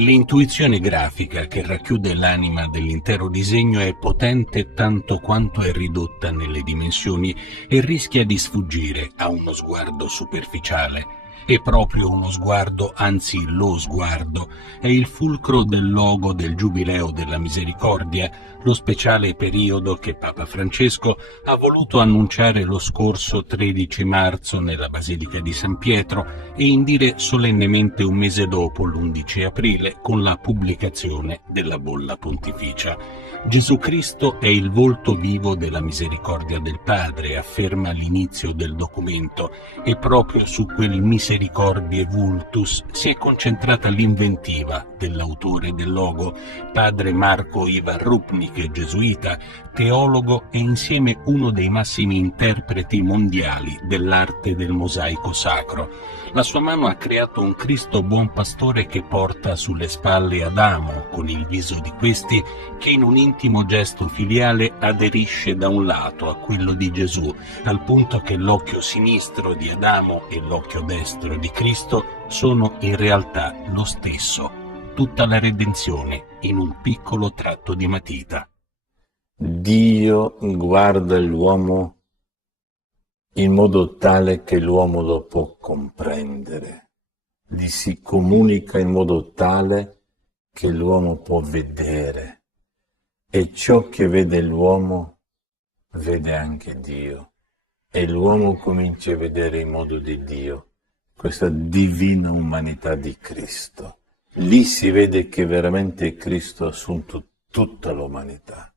L'intuizione grafica che racchiude l'anima dell'intero disegno è potente tanto quanto è ridotta nelle dimensioni e rischia di sfuggire a uno sguardo superficiale. È proprio uno sguardo, anzi lo sguardo, è il fulcro del logo del Giubileo della Misericordia, lo speciale periodo che Papa Francesco ha voluto annunciare lo scorso 13 marzo nella Basilica di San Pietro e indire solennemente un mese dopo, l'11 aprile, con la pubblicazione della bolla pontificia. Gesù Cristo è il volto vivo della misericordia del Padre, afferma all'inizio del documento, e proprio su quel misericordie vultus si è concentrata l'inventiva dell'autore del logo, padre Marco Ivar Rupnik, gesuita, teologo e insieme uno dei massimi interpreti mondiali dell'arte del mosaico sacro. La sua mano ha creato un Cristo buon pastore che porta sulle spalle Adamo, con il viso di questi, che in un intimo gesto filiale aderisce da un lato a quello di Gesù, al punto che l'occhio sinistro di Adamo e l'occhio destro di Cristo sono in realtà lo stesso. Tutta la redenzione in un piccolo tratto di matita. Dio guarda l'uomo in modo tale che l'uomo lo può comprendere, gli si comunica in modo tale che l'uomo può vedere, e ciò che vede l'uomo vede anche Dio, e l'uomo comincia a vedere il modo di Dio, questa divina umanità di Cristo. Lì si vede che veramente Cristo ha assunto tutta l'umanità.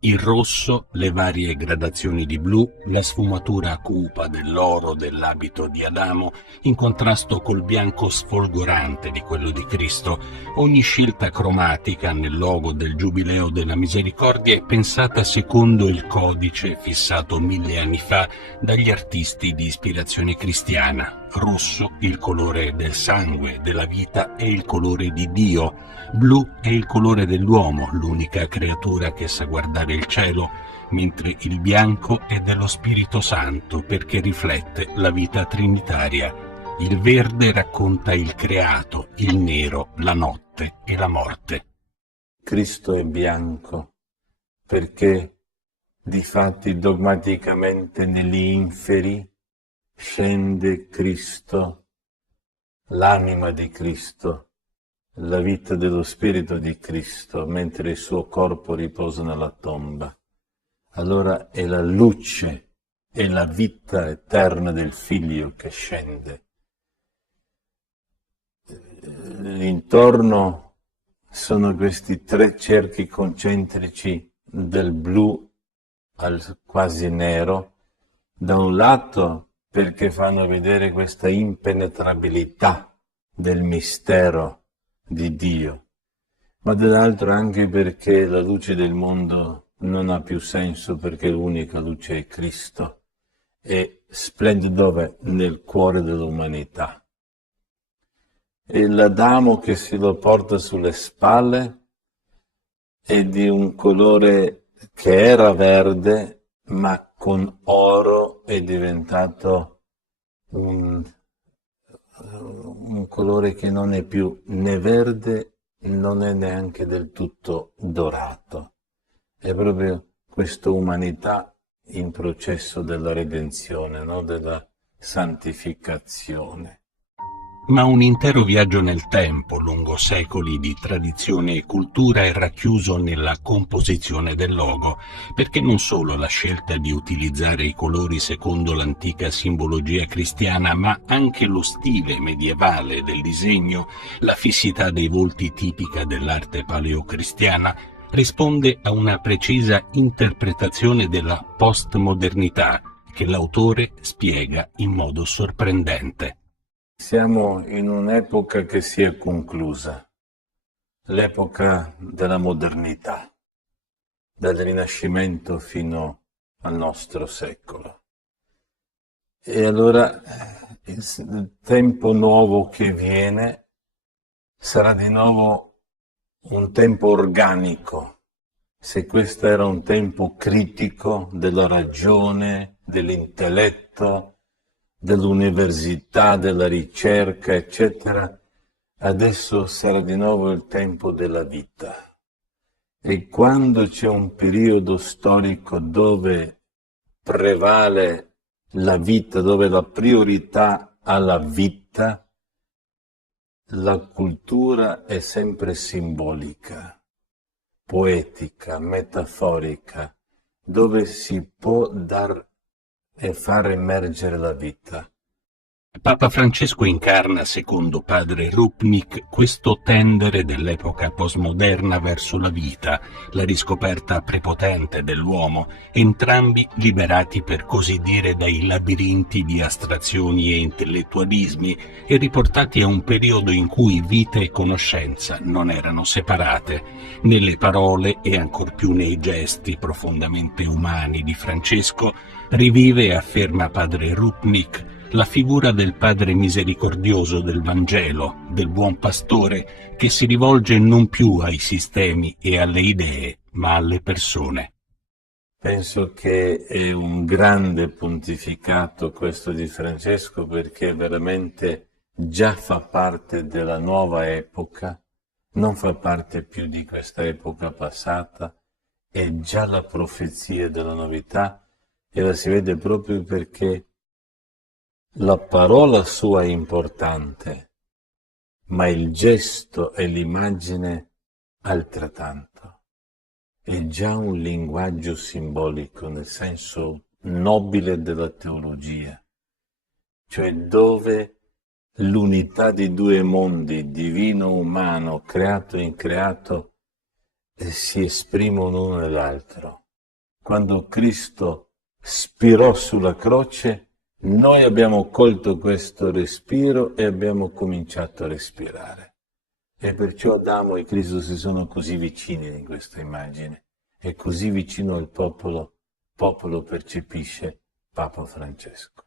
Il rosso, le varie gradazioni di blu, la sfumatura cupa dell'oro dell'abito di Adamo, in contrasto col bianco sfolgorante di quello di Cristo. Ogni scelta cromatica nel logo del Giubileo della Misericordia è pensata secondo il codice fissato 1000 anni fa dagli artisti di ispirazione cristiana. Rosso, il colore del sangue, della vita, è il colore di Dio. Blu è il colore dell'uomo, l'unica creatura che sa guardare il cielo, mentre il bianco è dello Spirito Santo perché riflette la vita trinitaria. Il verde racconta il creato, il nero la notte e la morte. Cristo è bianco perché difatti dogmaticamente negli inferi scende Cristo, l'anima di Cristo, la vita dello Spirito di Cristo, mentre il suo corpo riposa nella tomba. Allora è la luce, è la vita eterna del Figlio che scende. Intorno sono questi tre cerchi concentrici del blu al quasi nero, da un lato perché fanno vedere questa impenetrabilità del mistero di Dio, ma dall'altro anche perché la luce del mondo non ha più senso, perché l'unica luce è Cristo e splende dove? Nel cuore dell'umanità. E l'Adamo che se lo porta sulle spalle è di un colore che era verde, ma con oro è diventato un colore che non è più né verde, non è neanche del tutto dorato. È proprio questa umanità in processo della redenzione, no? Della santificazione. Ma un intero viaggio nel tempo, lungo secoli di tradizione e cultura, è racchiuso nella composizione del logo, perché non solo la scelta di utilizzare i colori secondo l'antica simbologia cristiana, ma anche lo stile medievale del disegno, la fissità dei volti tipica dell'arte paleocristiana, risponde a una precisa interpretazione della postmodernità che l'autore spiega in modo sorprendente. Siamo in un'epoca che si è conclusa, l'epoca della modernità, dal Rinascimento fino al nostro secolo. E allora il tempo nuovo che viene sarà di nuovo un tempo organico. Se questo era un tempo critico della ragione, dell'intelletto, dell'università, della ricerca, eccetera, adesso sarà di nuovo il tempo della vita. E quando c'è un periodo storico dove prevale la vita, dove la priorità alla vita, la cultura è sempre simbolica, poetica, metaforica, dove si può dar e far emergere la vita. Papa Francesco incarna, secondo padre Rupnik, questo tendere dell'epoca postmoderna verso la vita, la riscoperta prepotente dell'uomo, entrambi liberati per così dire dai labirinti di astrazioni e intellettualismi e riportati a un periodo in cui vita e conoscenza non erano separate. Nelle parole e ancor più nei gesti profondamente umani di Francesco rivive e afferma padre Rupnik la figura del Padre misericordioso del Vangelo, del buon pastore, che si rivolge non più ai sistemi e alle idee, ma alle persone. Penso che è un grande pontificato questo di Francesco, perché veramente già fa parte della nuova epoca, non fa parte più di questa epoca passata, è già la profezia della novità e la si vede proprio perché la parola sua è importante, ma il gesto e l'immagine altrettanto. È già un linguaggio simbolico nel senso nobile della teologia, cioè dove l'unità di due mondi, divino-umano, creato e increato, si esprimono uno nell'altro. Quando Cristo spirò sulla croce, noi abbiamo colto questo respiro e abbiamo cominciato a respirare. E perciò Adamo e Cristo si sono così vicini in questa immagine. E così vicino al popolo percepisce Papa Francesco.